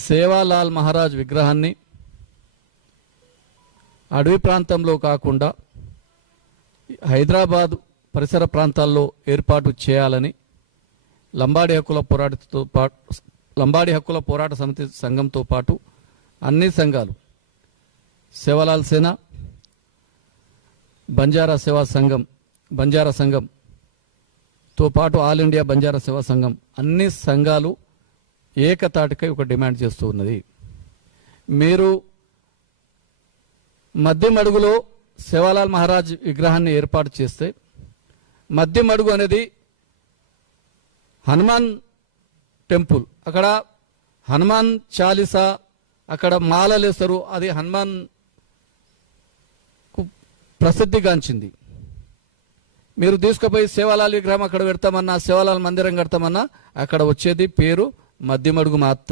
సేవాలాల్ మహారాజ్ విగ్రహాన్ని అడవి ప్రాంతంలో కాకుండా హైదరాబాద్ పరిసర ప్రాంతాల్లో ఏర్పాటు చేయాలని లంబాడి హక్కుల పోరాట సమితి సంఘంతో పాటు అన్ని సంఘాలు, సేవాలాల్ సేన, బంజారా సేవా సంఘం, బంజారా సంఘంతో పాటు ఆల్ ఇండియా బంజారా సేవా సంఘం, అన్ని సంఘాలు ఏకతాటికై ఒక డిమాండ్ చేస్తూ ఉన్నది. మీరు మధ్యమడుగులో సేవాలాల్ మహారాజ్ విగ్రహాన్ని ఏర్పాటు చేస్తే, మధ్యమడుగు అనేది హనుమాన్ టెంపుల్, అక్కడ హనుమాన్ చాలీసా, అక్కడ మాలలేస్తారు, అది హనుమాన్ ప్రసిద్ధిగాంచింది. మీరు తీసుకుపోయి సేవాలాల్ విగ్రహం అక్కడ పెడతామన్నా, సేవాలాల్ మందిరం కడతామన్నా అక్కడ వచ్చేది పేరు మధ్యమడుగు మాత్రం.